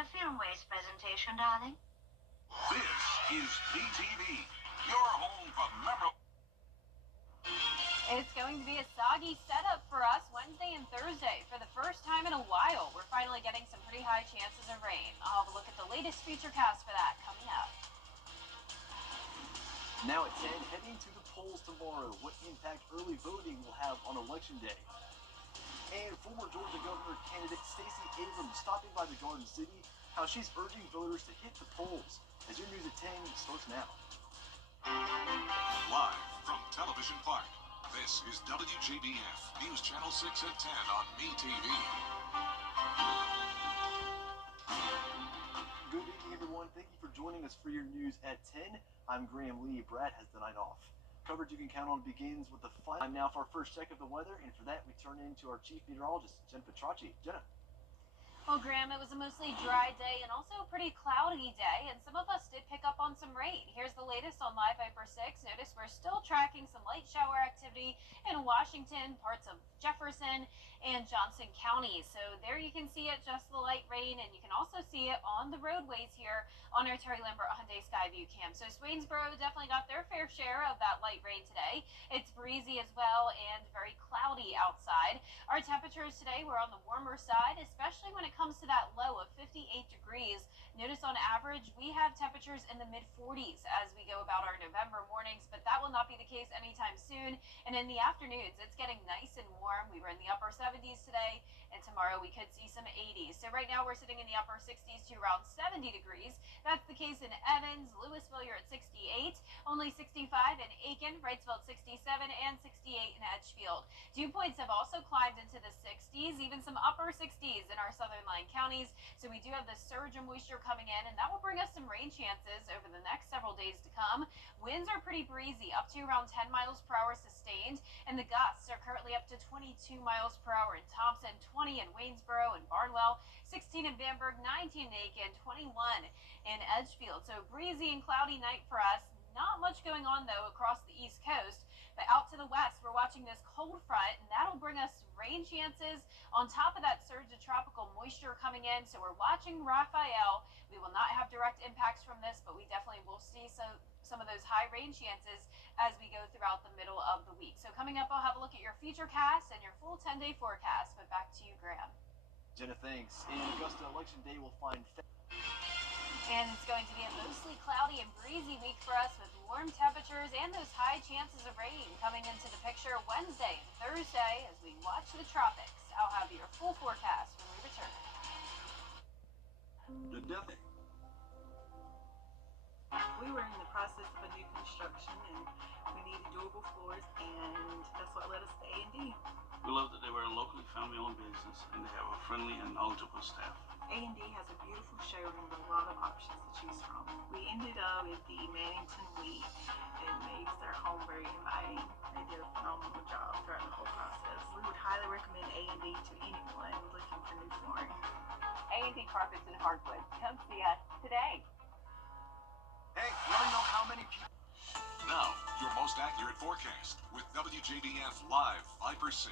a film waste presentation, darling. This is BTV, your home for memorable. It's going to be a soggy setup for us Wednesday and Thursday. For the first time in a while, we're finally getting some pretty high chances of rain. I'll have a look at the latest futurecast for that coming up. Now at 10, heading to the polls tomorrow. What impact early voting will have on Election Day. And former Georgia Governor candidate Stacey Abrams stopping by the Garden City, how she's urging voters to hit the polls. As your news at 10 starts now. Live from Television Park, this is WJBF, News Channel 6 at 10 on MeTV. Good evening, everyone. Thank you for joining us for your news at 10. I'm Graham Lee. Brad has the night off. Coverage you can count on begins with the final time now for our first check of the weather, and for that we turn into our chief meteorologist, Jenna Petracci. Jenna. Well, Graham, it was a mostly dry day and also a pretty cloudy day, and some of us did pick up on some rain. Here's the latest on Live Viper 6. Notice we're still tracking some light shower activity in Washington, parts of Jefferson, and Johnson counties. So there you can see it, just the light rain, and you can also see it on the roadways here on our Terry Lambert Hyundai Skyview cam. So Swainsboro definitely got their fair share of that light rain today. It's breezy as well and very cloudy outside. Our temperatures today were on the warmer side, especially when it comes to that low of 58 degrees. Notice on average we have temperatures in the mid-40s as we go about our November mornings, but that will not be the case anytime soon. And in the afternoons, it's getting nice and warm. We were in the upper 70s today, and tomorrow we could see some 80s. So right now we're sitting in the upper 60s to around 70 degrees. That's the case in Evans, Louisville, you're at 68, only 65 in Aiken, Wrightsville at 67, and 68 in Edgefield. Dew points have also climbed into the 60s, even some upper 60s in our southern line counties. So we do have this surge of moisture coming in, and that will bring us some rain chances over the next several days to come. Winds are pretty breezy, up to around 10 miles per hour sustained, and the gusts are currently up to 22 miles per hour in Thompson, 20 in Waynesboro and Barnwell, 16 in Bamberg, 19 in Aiken, 21 in Edgefield. So breezy and cloudy night for us. Not much going on though across the East Coast, but out to the west we're watching this cold front, and that'll bring us rain chances on top of that surge of tropical moisture coming in. So we're watching Raphael. We will not have direct impacts from this, but we definitely will see some of those high rain chances as we go throughout the middle of the week. So coming up, I'll have a look at your futurecast and your full 10-day forecast. But back to you, Graham. Jenna, thanks. And Augusta Election Day will find. And it's going to be a mostly cloudy and breezy week for us with warm temperatures and those high chances of rain coming into the picture Wednesday and Thursday as we watch the tropics. I'll have your full forecast when we return. The death. We were in the process of a new construction and we needed durable floors, and that's what led us to A&D. We love that they were a locally family-owned business and they have a friendly and knowledgeable staff. A&D has a beautiful showroom with a lot of options to choose from. We ended up with the Mannington Wheat. It makes their home very inviting. They did a phenomenal job throughout the whole process. We would highly recommend A&D to anyone looking for new flooring. A&D Carpets and Hardwood. Come see us today. Hey, want to know how many people? Now, your most accurate forecast with WJBF Live Viper 6.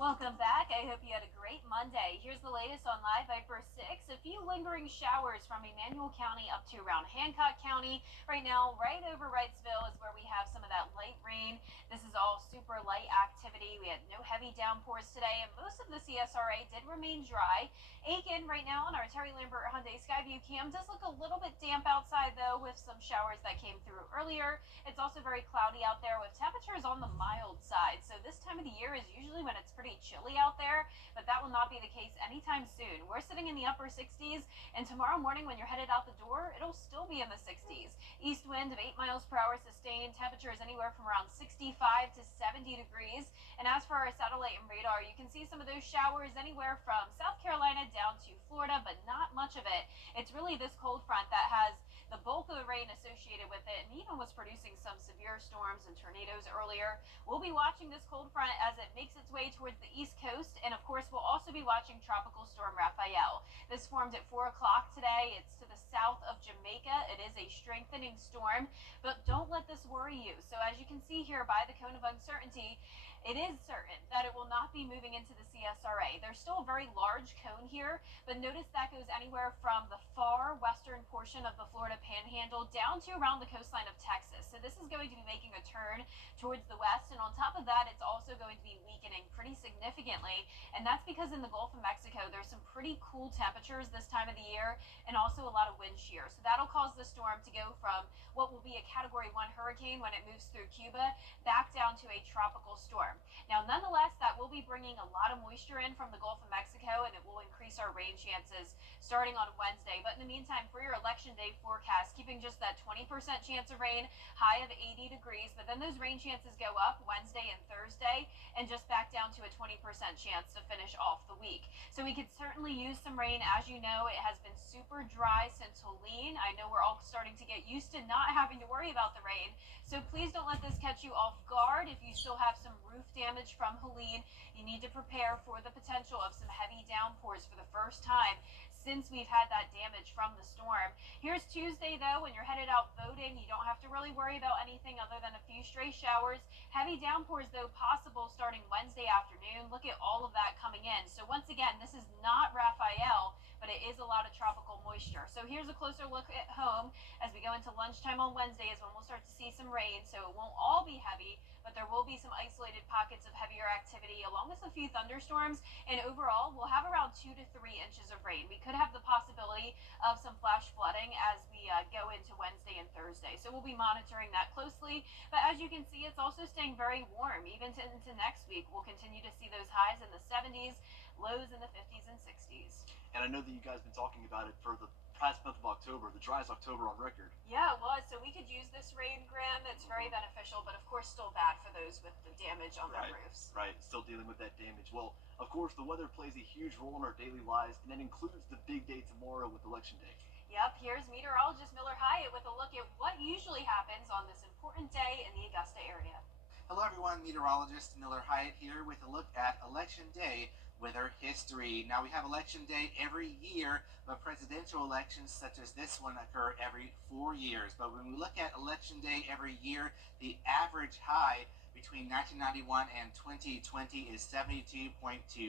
Welcome back. I hope you had a great Monday. Here's the latest on Live Viper 6. A few lingering showers from Emmanuel County up to around Hancock County. Right now, right over Wrightsville is where we have some of that light rain. This is all super light activity. We had no heavy downpours today, and most of the CSRA did remain dry. Aiken right now on our Terry Lambert Hyundai Skyview cam does look a little bit damp outside though, with some showers that came through earlier. It's also very cloudy out there with temperatures on the mild side. So this time of the year is usually when it's pretty chilly out there, but that will not be the case anytime soon. We're sitting in the upper 60s, and tomorrow morning when you're headed out the door, it'll still be in the 60s. East wind of 8 miles per hour sustained. Temperatures anywhere from around 65 to 70 degrees. And as for our satellite and radar, you can see some of those showers anywhere from South Carolina down to Florida, but not much of it. It's really this cold front that has the bulk of the rain associated with it, and even was producing some severe storms and tornadoes earlier. We'll be watching this cold front as it makes its way towards the East Coast, and of course we'll also be watching Tropical Storm Raphael. This formed at 4 o'clock today. It's to the south of Jamaica. It is a strengthening storm, but don't let this worry you. So as you can see here by the cone of uncertainty, It is certain that it will not be moving into the CSRA. There's still a very large cone here, but notice that goes anywhere from the far western portion of the Florida Panhandle down to around the coastline of Texas. So this is going to be making a turn towards the west, and on top of that, it's also going to be weakening pretty significantly, and that's because in the Gulf of Mexico, there's some pretty cool temperatures this time of the year, and also a lot of wind shear. So that'll cause the storm to go from what will be a Category 1 hurricane when it moves through Cuba back down to a tropical storm. Now, nonetheless, that will be bringing a lot of moisture in from the Gulf of Mexico, and it will increase our rain chances starting on Wednesday. But in the meantime, for your election day forecast, keeping just that 20% chance of rain, high of 80 degrees, but then those rain chances go up Wednesday and Thursday, and just back down to a 20% chance to finish off the week. So we could certainly use some rain. As you know, it has been super dry since Helene. I know we're all starting to get used to not having to worry about the rain. So please don't let this catch you off guard. If you still have some roof damage from Helene, you need to prepare for the potential of some heavy downpours for the first time since we've had that damage from the storm. Here's Tuesday, though. When you're headed out voting, you don't have to really worry about anything other than a few stray showers. Heavy downpours, though, possible starting Wednesday afternoon. Look at all of that coming in. So once again, this is not Raphael, but it is a lot of tropical moisture. So here's a closer look at home as we go into lunchtime on Wednesday is when we'll start to see some rain. So it won't all be heavy, but there will be some isolated pockets of heavier activity along with a few thunderstorms. And overall, we'll have around 2 to 3 inches of rain. We could have the possibility of some flash flooding as we go into Wednesday and Thursday. So we'll be monitoring that closely. But as you can see, it's also staying very warm. Even into next week, we'll continue to see those highs in the 70s, lows in the 50s and 60s. And I know that you guys have been talking about it for the past month of October, the driest October on record. Yeah, it was. So we could use this rain, Graham. It's very beneficial, but of course still bad for those with the damage on their roofs. Right, still dealing with that damage. Well, of course, the weather plays a huge role in our daily lives, and that includes the big day tomorrow with Election Day. Yep, here's meteorologist Miller Hyatt with a look at what usually happens on this important day in the Augusta area. Hello everyone, meteorologist Miller Hyatt here with a look at Election Day weather history. Now we have Election Day every year, but presidential elections such as this one occur every 4 years. But when we look at Election Day every year, the average high between 1991 and 2020 is 72.2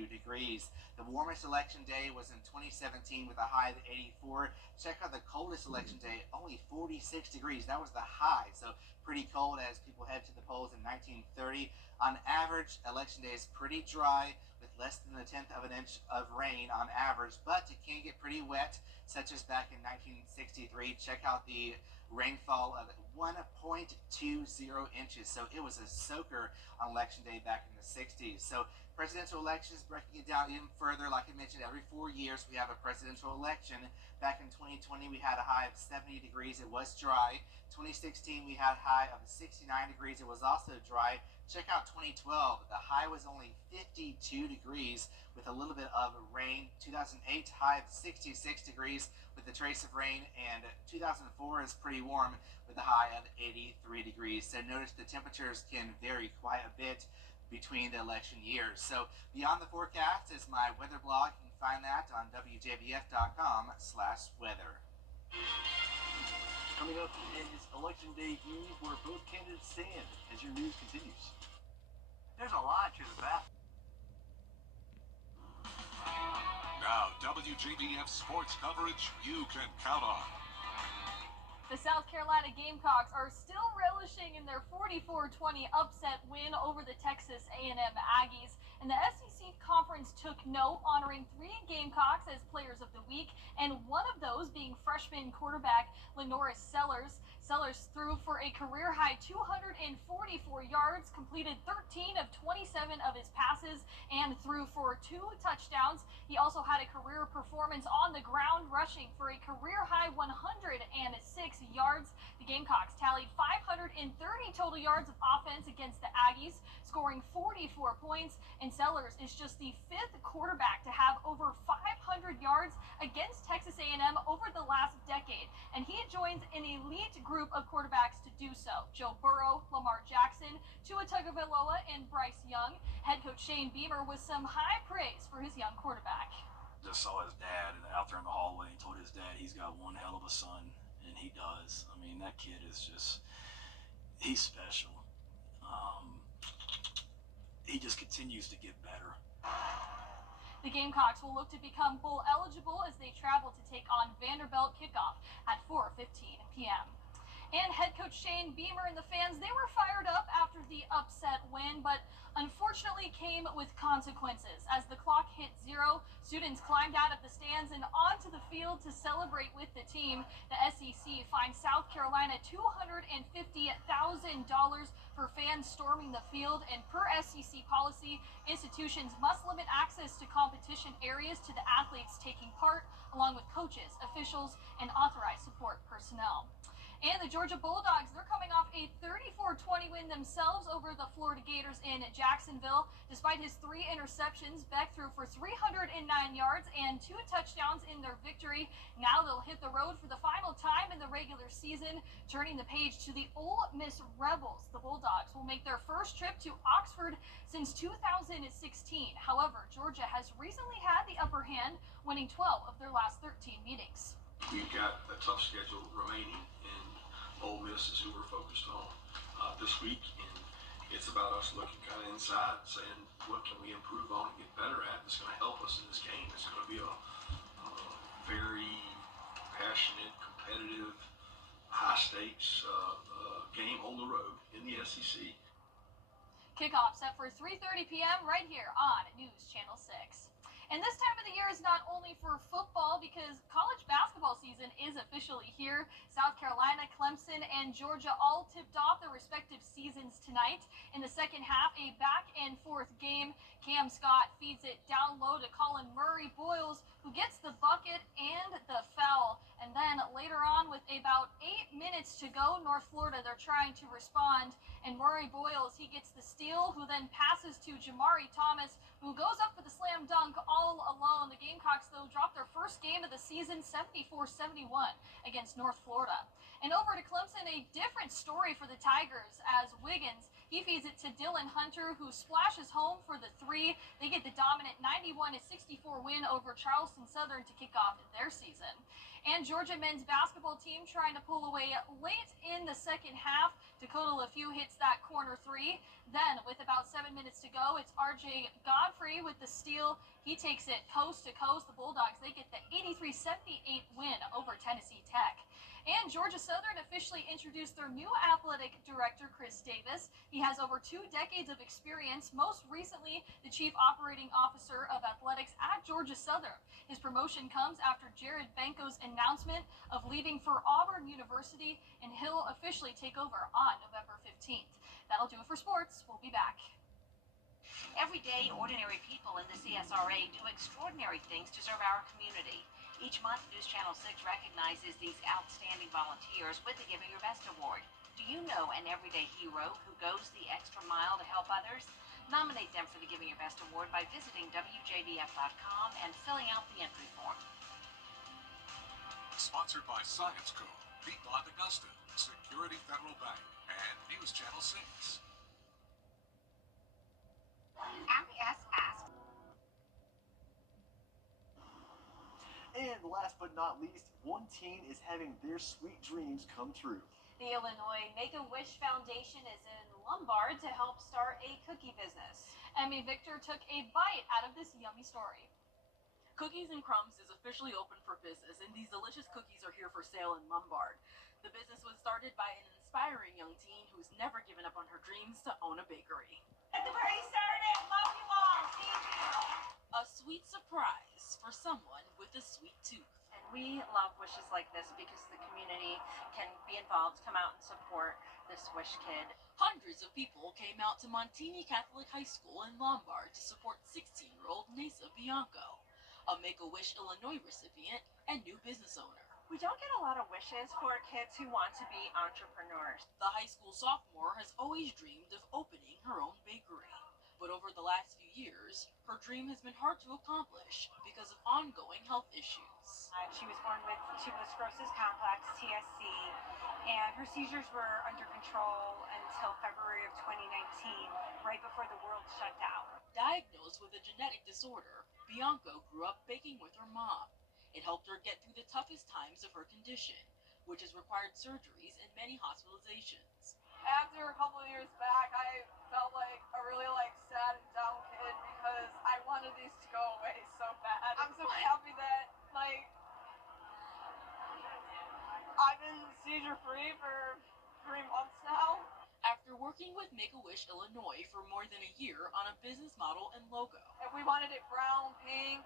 degrees. The warmest election day was in 2017 with a high of 84. Check out the coldest election day, only 46 degrees. That was the high, so pretty cold as people head to the polls in 1930. On average, election day is pretty dry with less than a tenth of an inch of rain on average, but it can get pretty wet, such as back in 1963. Check out the rainfall of 1.20 inches. So it was a soaker on election day back in the 60s. So presidential elections, breaking it down even further, like I mentioned, every 4 years we have a presidential election. Back in 2020, we had a high of 70 degrees. It was dry. 2016, we had a high of 69 degrees. It was also dry. Check out 2012. The high was only 52 degrees with a little bit of rain. 2008, high of 66 degrees with a trace of rain. And 2004 is pretty warm with a high of 83 degrees. So notice the temperatures can vary quite a bit between the election years. So beyond the forecast is my weather blog. You can find that on WJBF.com/weather. Coming up is Election Day Eve, where both candidates stand as your news continues. There's a lot to the battle. Now, WJBF sports coverage you can count on. The South Carolina Gamecocks are still relishing in their 44-20 upset win over the Texas A&M Aggies. And the SEC Conference took note, honoring 3 Gamecocks as Players of the Week, and one of those being freshman quarterback Lenoris Sellers. Sellers threw for a career-high 244 yards, completed 13 of 27 of his passes, and threw for 2 touchdowns. He also had a career performance on the ground, rushing for a career-high 106 yards. The Gamecocks tallied 530 total yards of offense against the Aggies, scoring 44 points, and Sellers is just the 5th quarterback to have over 500 yards against Texas A&M over the last decade, and he joins an elite group of quarterbacks to do so. Joe Burrow, Lamar Jackson, Tua Tagovailoa, and Bryce Young. Head coach Shane Beamer with some high praise for his young quarterback. Just saw his dad out there in the hallway and told his dad he's got one hell of a son, and he does. I mean, that kid is just, he's special. he just continues to get better. The Gamecocks will look to become bowl eligible as they travel to take on Vanderbilt. Kickoff at 4:15 p.m. And head coach Shane Beamer and the fans, they were fired up after the upset win, but unfortunately came with consequences. As the clock hit 0, students climbed out of the stands and onto the field to celebrate with the team. The SEC fined South Carolina $250,000 for fans storming the field, and per SEC policy, institutions must limit access to competition areas to the athletes taking part, along with coaches, officials, and authorized support personnel. And the Georgia Bulldogs, they're coming off a 34-20 win themselves over the Florida Gators in Jacksonville. Despite his 3 interceptions, Beck threw for 309 yards and 2 touchdowns in their victory. Now they'll hit the road for the final time in the regular season, turning the page to the Ole Miss Rebels. The Bulldogs will make their first trip to Oxford since 2016. However, Georgia has recently had the upper hand, winning 12 of their last 13 meetings. We've got a tough schedule remaining, and Ole Miss is who we're focused on this week, and it's about us looking kind of inside, saying what can we improve on and get better at that's going to help us in this game. It's going to be a very passionate, competitive, high-stakes game on the road in the SEC. Kickoff set for 3:30 p.m. right here on News Channel 6. And this time of the year is not only for football, because college basketball season is officially here. South Carolina, Clemson, and Georgia all tipped off their respective seasons tonight. In the second half, a back-and-forth game. Cam Scott feeds it down low to Colin Murray Boyles, who gets the bucket and the foul. And then later on, with about 8 minutes to go, North Florida, they're trying to respond. And Murray Boyles, he gets the steal, who then passes to Jamari Thomas, who goes up for the slam dunk all alone. The Gamecocks, though, dropped their first game of the season, 74-71 against North Florida. And over to Clemson, a different story for the Tigers, as Wiggins, he feeds it to Dylan Hunter, who splashes home for the 3. They get the dominant 91-64 win over Charleston Southern to kick off their season. And Georgia men's basketball team trying to pull away late in the second half. Dakota LaFew hits that corner 3. Then, with about 7 minutes to go, it's RJ Godfrey with the steal. He takes it coast to coast. The Bulldogs, they get the 83-78 win over Tennessee Tech. And Georgia Southern officially introduced their new athletic director, Chris Davis. He has over 2 decades of experience, most recently the chief operating officer of athletics at Georgia Southern. His promotion comes after Jared Banco's announcement of leaving for Auburn University, and he'll officially take over on November 15th. That'll do it for sports. We'll be back. Every day, ordinary people in the CSRA do extraordinary things to serve our community. Each month, News Channel 6 recognizes these outstanding volunteers with the Giving Your Best Award. Do you know an everyday hero who goes the extra mile to help others? Nominate them for the Giving Your Best Award by visiting WJBF.com and filling out the entry form. Sponsored by Science Co., Piedmont Augusta, Security Federal Bank, and News Channel 6. MES asks. And last but not least, one teen is having their sweet dreams come true. The Illinois Make-A-Wish Foundation is in Lombard to help start a cookie business. Emmy Victor took a bite out of this yummy story. Cookies and Crumbs is officially open for business, and these delicious cookies are here for sale in Lombard. The business was started by an inspiring young teen who's never given up on her dreams to own a bakery. At the party started. Love you all. See you. A sweet surprise for someone with a sweet tooth. And we love wishes like this because the community can be involved, come out and support this wish kid. Hundreds of people came out to Montini Catholic High School in Lombard to support 16-year-old Nasa Bianco, a Make-A-Wish Illinois recipient and new business owner. We don't get a lot of wishes for kids who want to be entrepreneurs. The high school sophomore has always dreamed of opening her own bakery. But over the last few years, her dream has been hard to accomplish because of ongoing health issues. She was born with tuberous sclerosis complex, TSC, and her seizures were under control until February of 2019, right before the world shut down. Diagnosed with a genetic disorder, Bianco grew up baking with her mom. It helped her get through the toughest times of her condition, which has required surgeries and many hospitalizations. After a couple of years back, I felt like a really sad and down kid because I wanted these to go away so bad. I'm so happy that I've been seizure free for 3 months now. After working with Make-A-Wish Illinois for more than a year on a business model and logo. And we wanted it brown, pink,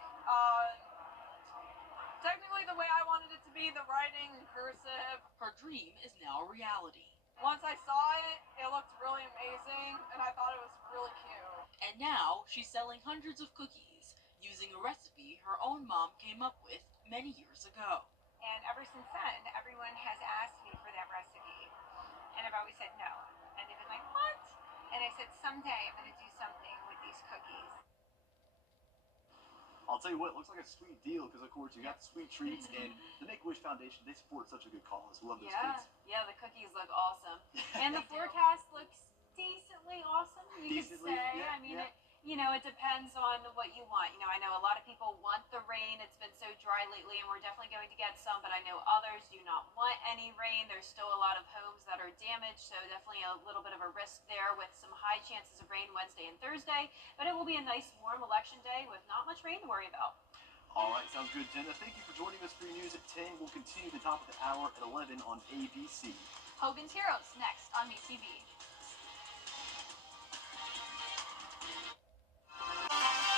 technically the way I wanted it to be, the writing in cursive. Her dream is now a reality. Once I saw it, it looked really amazing, and I thought it was really cute. And now she's selling hundreds of cookies using a recipe her own mom came up with many years ago. And ever since then, everyone has asked me for that recipe. And I've always said no. And they've been like, what? And I said, someday I'm going to do something with these cookies. I'll tell you what, it looks like a sweet deal because, of course, you got the sweet treats, and the Make-A-Wish Foundation, they support such a good cause. Love those kids. Yeah, the cookies look awesome. And the forecast looks decently awesome, you could say. Yeah, I mean, it depends on what you want. I know a lot of people want the rain. It's been so dry lately, and we're definitely going to get some, but I know others do not want any rain. There's still a lot of homes that are damaged, so definitely a little bit of a risk there with some high chances of rain Wednesday and Thursday, but it will be a nice, warm election day with not much rain to worry about. All right, sounds good, Jenna. Thank you for joining us for your news at 10. We'll continue the top of the hour at 11 on ABC. Hogan's Heroes next on MeTV.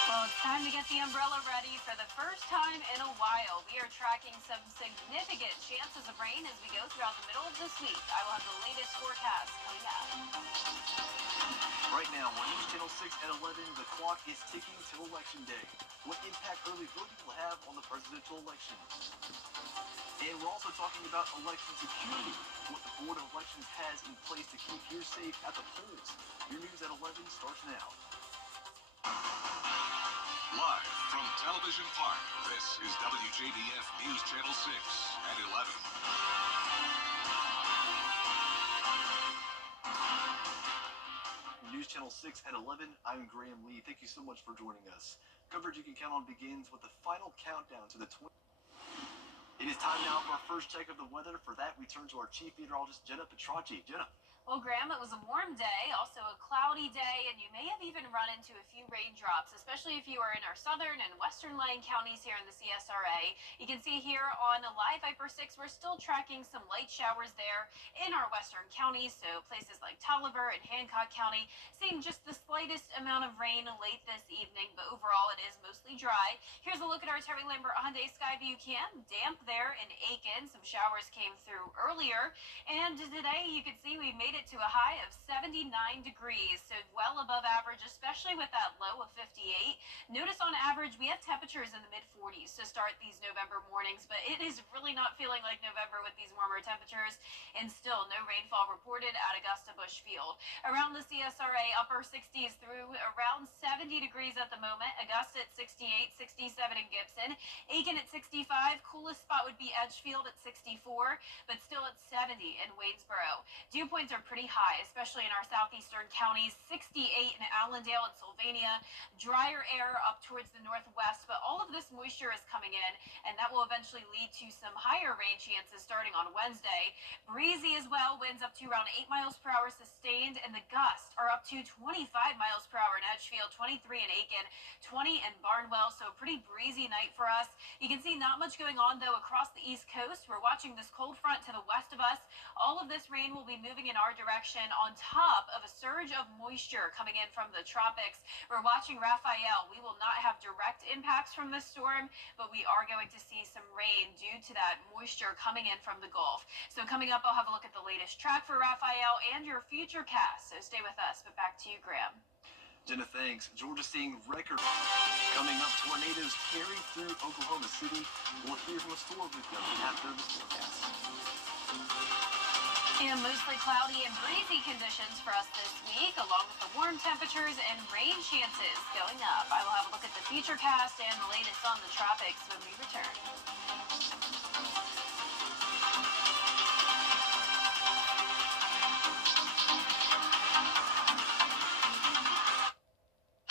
Well, it's time to get the umbrella ready for the first time in a while. We are tracking some significant chances of rain as we go throughout the middle of this week. I will have the latest forecast coming up. Right now, on News Channel 6 at 11, the clock is ticking till Election Day. What impact early voting will have on the presidential election. And we're also talking about election security, what the Board of Elections has in place to keep you safe at the polls. Your news at 11 starts now. Live from Television Park, this is WJBF News Channel 6 at 11. News Channel 6 at 11, I'm Graham Lee. Thank you so much for joining us. Coverage you can count on begins with the final countdown to the 20. It is time now for our first check of the weather. For that, we turn to our chief meteorologist, Jenna Petracci. Jenna. Well, Graham, it was a warm day, also a cloudy day, and you may have even run into a few raindrops, especially if you are in our southern and western Lyon counties here in the CSRA. You can see here on Live Viper 6, we're still tracking some light showers there in our western counties, so places like Tolliver and Hancock County, seeing just the slightest amount of rain late this evening, but overall it is mostly dry. Here's a look at our Terry Lambert Hyundai Skyview cam. Damp there in Aiken. Some showers came through earlier, and today you can see we made it to a high of 79 degrees, so well above average, especially with that low of 58. Notice on average we have temperatures in the mid-40s to start these November mornings, but it is really not feeling like November with these warmer temperatures, and still no rainfall reported at Augusta Bush Field. Around the CSRA, upper 60s through around 70 degrees at the moment. Augusta at 68, 67 in Gibson, Aiken at 65, coolest spot would be Edgefield at 64, but still at 70 in Waynesboro. Dew points are pretty high, especially in our southeastern counties, 68 in Allendale and Sylvania. Drier air up towards the northwest, but all of this moisture is coming in, and that will eventually lead to some higher rain chances starting on Wednesday. Breezy as well, winds up to around 8 miles per hour sustained, and the gusts are up to 25 miles per hour in Edgefield, 23 in Aiken, 20 in Barnwell, so a pretty breezy night for us. You can see not much going on, though, across the East Coast. We're watching this cold front to the west of us. All of this rain will be moving in our direction on top of a surge of moisture coming in from the tropics. We're watching Raphael. We will not have direct impacts from this storm, but we are going to see some rain due to that moisture coming in from the Gulf. So coming up, I'll have a look at the latest track for Raphael and your future cast. So stay with us, but back to you, Graham. Jenna, thanks. Georgia seeing record. Coming up, tornadoes carry through Oklahoma City. We'll hear from a storm victim after the forecast. And mostly cloudy and breezy conditions for us this week, along with the warm temperatures and rain chances going up. I will have a look at the future cast and the latest on the tropics when we return.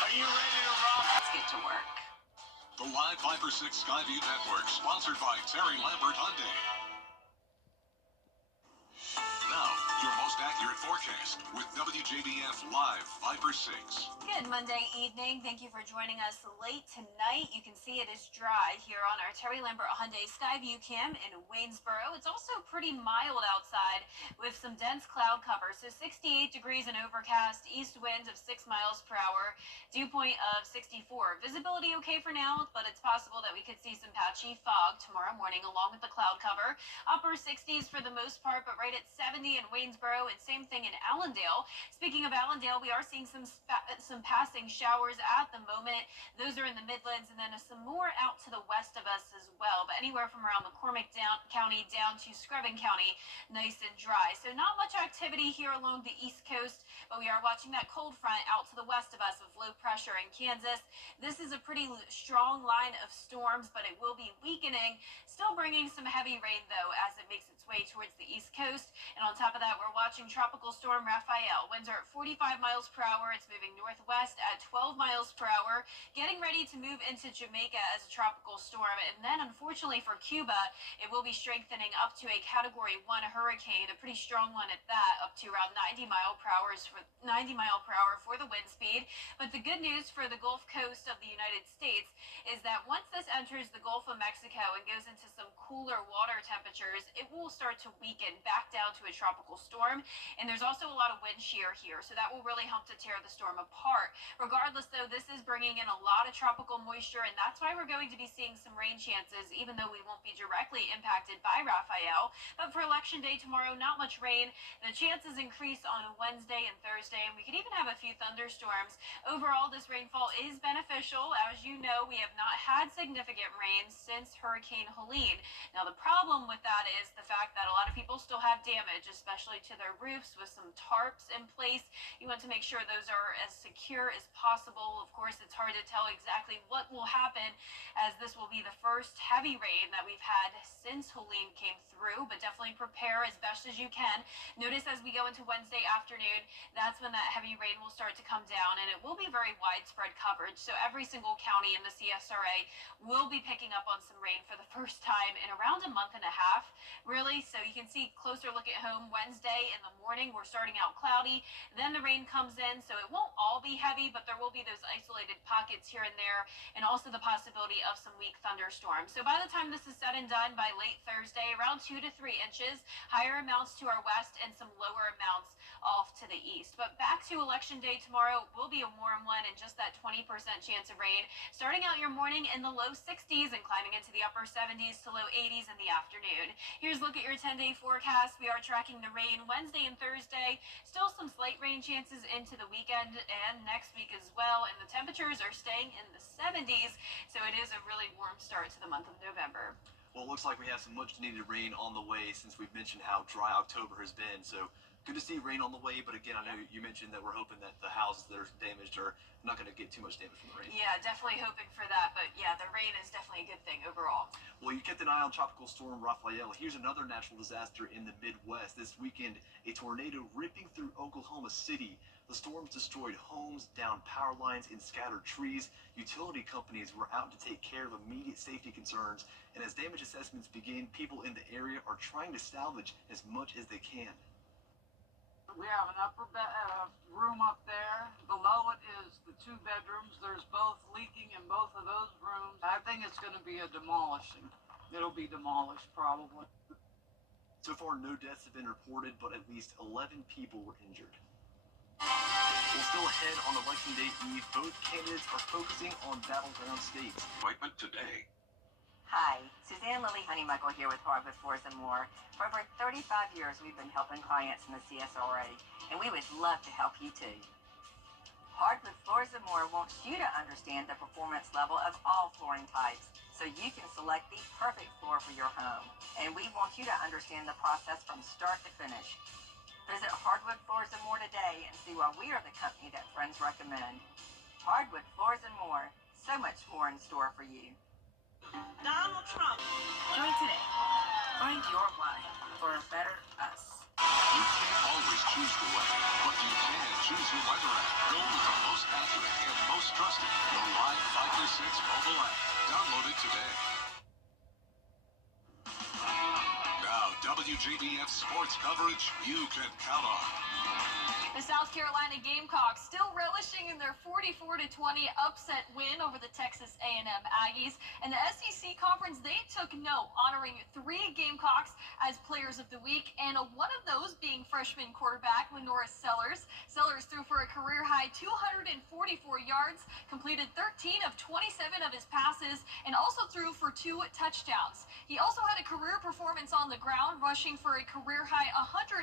Are you ready to rock? Let's get to work. The Live Viper 6 Skyview Network, sponsored by Terry Lambert Hyundai. Now, your most accurate forecast with WJBF Live Viper 6. Good Monday evening. Thank you for joining us late tonight. You can see it is dry here on our Terry Lambert Hyundai Skyview Cam in Waynesboro. It's also pretty mild outside with some dense cloud cover. So 68 degrees and overcast, east winds of 6 miles per hour, dew point of 64. Visibility okay for now, but it's possible that we could see some patchy fog tomorrow morning along with the cloud cover. Upper 60s for the most part, but right at 70 in Waynesboro, and same thing in Allendale. Speaking of Allendale, we are seeing some passing showers at the moment. Those are in the Midlands, and then some more out to the west of us as well. But anywhere from around McCormick County down to Screven County, nice and dry. So not much activity here along the East Coast, but we are watching that cold front out to the west of us with low pressure in Kansas. This is a pretty strong line of storms, but it will be weakening. Still bringing some heavy rain, though, as it makes its way towards the East Coast. And on top of that, we're watching Tropical Storm Raphael. Winds are at 45 miles per hour. It's moving northwest at 12 miles per hour, getting ready to move into Jamaica as a tropical storm. And then, unfortunately for Cuba, it will be strengthening up to a Category 1 hurricane, a pretty strong one at that, up to around 90 mile per hour for the wind speed. But the good news for the Gulf Coast of the United States is that once this enters the Gulf of Mexico and goes into some cooler water temperatures, it will start to weaken back down to a tropical storm. And there's also a lot of wind shear here, so that will really help to tear the storm apart. Regardless, though, this is bringing in a lot of tropical moisture, and that's why we're going to be seeing some rain chances, even though we won't be directly impacted by Raphael. But for Election Day tomorrow, not much rain. The chances increase on Wednesday and Thursday, and we could even have a few thunderstorms. Overall, this rainfall is beneficial. As you know, we have not had significant rain since Hurricane Helene. Now, the problem with that is the fact that a lot of people still have damage, especially to their roofs with some tarps in place. You want to make sure those are as secure as possible. Of course, it's hard to tell exactly what will happen, as this will be the first heavy rain that we've had since Helene came through, but definitely prepare as best as you can. Notice as we go into Wednesday afternoon, that's when that heavy rain will start to come down, and it will be very widespread coverage. So every single county in the CSRA will be picking up on some rain for the first time in around a month and a half, really. So you can see closer look at home. Wednesday in the morning, we're starting out cloudy. Then the rain comes in, so it won't all be heavy, but there will be those isolated pockets here and there, and also the possibility of some weak thunderstorms. So by the time this is said and done, by late Thursday, around 2 to 3 inches, higher amounts to our west and some lower amounts off to the east. But back to Election Day tomorrow, will be a warm one and just that 20% chance of rain. Starting out your morning in the low 60s and climbing into the upper 70s to low 80s in the afternoon. Here's a look at your 10-day forecast. We are tracking the rain Wednesday and Thursday. Still some slight rain chances into the weekend and next week as well. And the temperatures are staying in the 70s. So it is a really warm start to the month of November. Well, it looks like we have some much needed rain on the way since we've mentioned how dry October has been. So good to see rain on the way, but again, I know you mentioned that we're hoping that the houses that are damaged are not going to get too much damage from the rain. Yeah, definitely hoping for that, but yeah, the rain is definitely a good thing overall. Well, you kept an eye on Tropical Storm Raphael. Here's another natural disaster in the Midwest. This weekend, a tornado ripping through Oklahoma City. The storms destroyed homes, downed power lines, and scattered trees. Utility companies were out to take care of immediate safety concerns, and as damage assessments begin, people in the area are trying to salvage as much as they can. We have an upper room up there. Below it is the 2 bedrooms. There's both leaking in both of those rooms. I think it's going to be a demolishing. It'll be demolished probably. So far, no deaths have been reported, but at least 11 people were injured. Well, still ahead on Election Day Eve, both candidates are focusing on battleground states. Appointment today. Hi, Suzanne Lilly Honeymuckle here with Hardwood Floors & More. For over 35 years, we've been helping clients in the CSRA, and we would love to help you too. Hardwood Floors & More wants you to understand the performance level of all flooring types, so you can select the perfect floor for your home. And we want you to understand the process from start to finish. Visit Hardwood Floors & More today and see why we are the company that friends recommend. Hardwood Floors & More, so much more in store for you. Donald Trump. Join today. Find your why for a better us. You can't always choose the weather, but you can choose your weather app. Go with the most accurate and most trusted, the Live Viper 6 mobile app. Download it today. Now, WJBF sports coverage you can count on. The South Carolina Gamecocks still relishing in their 44-20 upset win over the Texas A&M Aggies. And the SEC Conference, they took note, honoring 3 Gamecocks as Players of the Week, and one of those being freshman quarterback Lenoris Sellers. Sellers threw for a career-high 244 yards, completed 13 of 27 of his passes, and also threw for 2 touchdowns. He also had a career performance on the ground, rushing for a career-high 106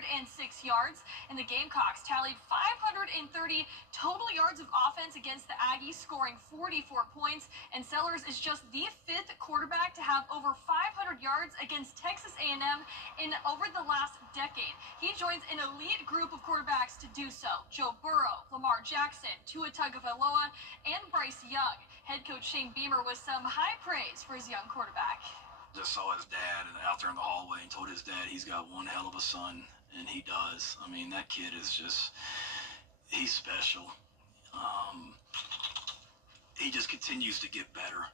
yards, and the Gamecocks tallied 530 total yards of offense against the Aggies, scoring 44 points, and Sellers is just the 5th quarterback to have over 500 yards against Texas A&M in over the last decade. He joins an elite group of quarterbacks to do so: Joe Burrow, Lamar Jackson, Tua Tagovailoa, and Bryce Young. Head coach Shane Beamer with some high praise for his young quarterback. Just saw his dad out there in the hallway and told his dad he's got one hell of a son, and he does. I mean, that kid is just, he's special. He just continues to get better.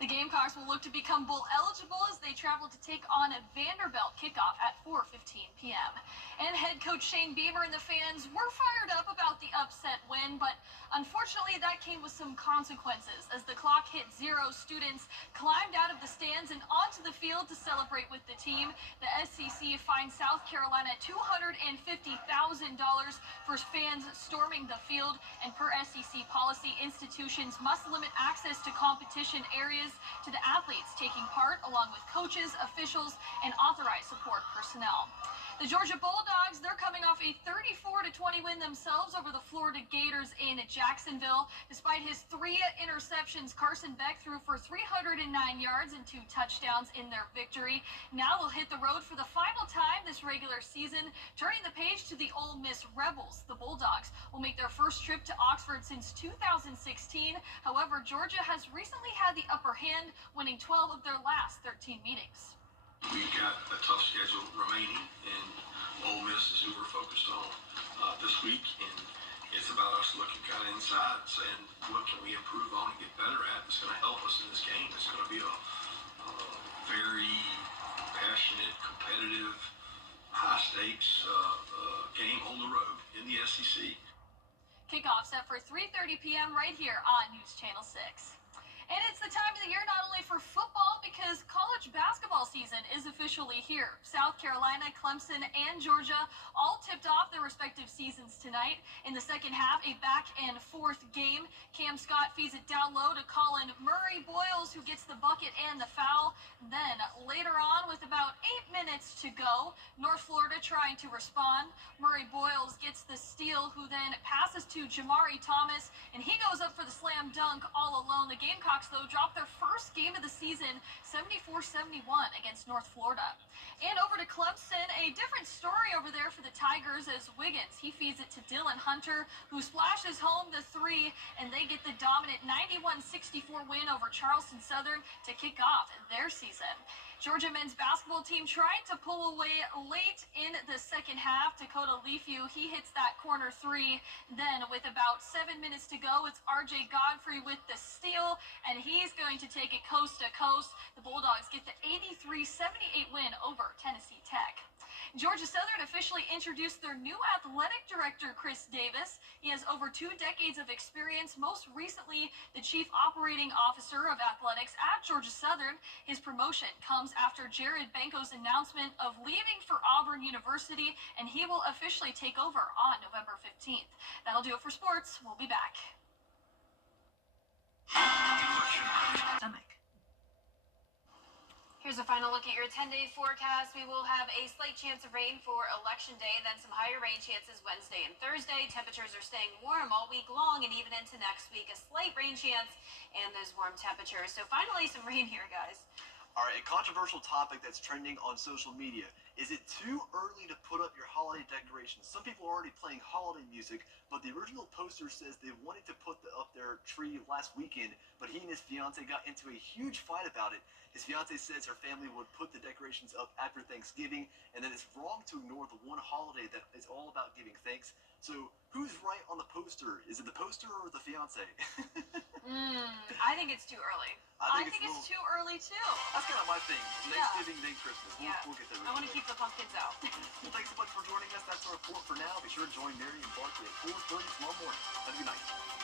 The Gamecocks will look to become bowl eligible as they travel to take on a Vanderbilt. Kickoff at 4:15 p.m. And head coach Shane Beamer and the fans were fired up about the upset win, but unfortunately that came with some consequences. As the clock hit 0, students climbed out of the stands and onto the field to celebrate with the team. The SEC fined South Carolina $250,000 for fans storming the field, and per SEC policy, institutions must limit access to competition areas to the athletes taking part, along with coaches, officials, and authorized support personnel. The Georgia Bulldogs, they're coming off a 34-20 win themselves over the Florida Gators in Jacksonville. Despite his 3 interceptions, Carson Beck threw for 309 yards and 2 touchdowns in their victory. Now they'll hit the road for the final time this regular season, turning the page to the Ole Miss Rebels. The Bulldogs will make their first trip to Oxford since 2016. However, Georgia has recently had the upper hand, winning 12 of their last 13 meetings. We've got a tough schedule remaining, and Ole Miss is who we're focused on this week, and it's about us looking kind of inside and saying, what can we improve on and get better at that's going to help us in this game. It's going to be a very passionate, competitive, high-stakes game on the road in the SEC. Kickoff set for 3:30 p.m. right here on News Channel 6. And it's the time of the year not only for football, because college basketball season is officially here. South Carolina, Clemson, and Georgia all tipped off their respective seasons tonight. In the second half, a back-and-forth game. Cam Scott feeds it down low to Colin Murray Boyles, who gets the bucket and the foul. Then, later on, with about 8 minutes to go, North Florida trying to respond. Murray Boyles gets the steal, who then passes to Jamari Thomas, and he goes up for the slam dunk all alone. The Gamecocks, though, dropped their first game of the season, 74-71 against North Florida. And over to Clemson, a different story over there for the Tigers as Wiggins, he feeds it to Dylan Hunter, who splashes home the 3, and they get the dominant 91-64 win over Charleston Southern to kick off their season. Georgia men's basketball team trying to pull away late in the second half. Dakota Leafew, he hits that corner 3. Then, with about 7 minutes to go, it's R.J. Godfrey with the steal, and he's going to take it coast to coast. The Bulldogs get the 83-78 win over Tennessee Tech. Georgia Southern officially introduced their new athletic director, Chris Davis. He has over 2 decades of experience, most recently the chief operating officer of athletics at Georgia Southern. His promotion comes after Jared Banco's announcement of leaving for Auburn University, and he will officially take over on November 15th. That'll do it for sports. We'll be back. Here's a final look at your 10-day forecast. We will have a slight chance of rain for Election Day, then some higher rain chances Wednesday and Thursday. Temperatures are staying warm all week long and even into next week. A slight rain chance and those warm temperatures. So finally, some rain here, guys. All right, a controversial topic that's trending on social media. Is it too early to put up your holiday decorations? Some people are already playing holiday music, but the original poster says they wanted to put up their tree last weekend, but he and his fiance got into a huge fight about it. His fiance says her family would put the decorations up after Thanksgiving, and that it's wrong to ignore the one holiday that is all about giving thanks. So who's right on the poster? Is it the poster or the fiance? I think it's too early. I I think it's too early too. That's kind of my thing. Thanksgiving, then Christmas. We'll get there. I want to keep the pumpkins out. Well, thanks so much for joining us. That's our report for now. Be sure to join Mary and Barkley at 4:30 tomorrow morning. Have a good night.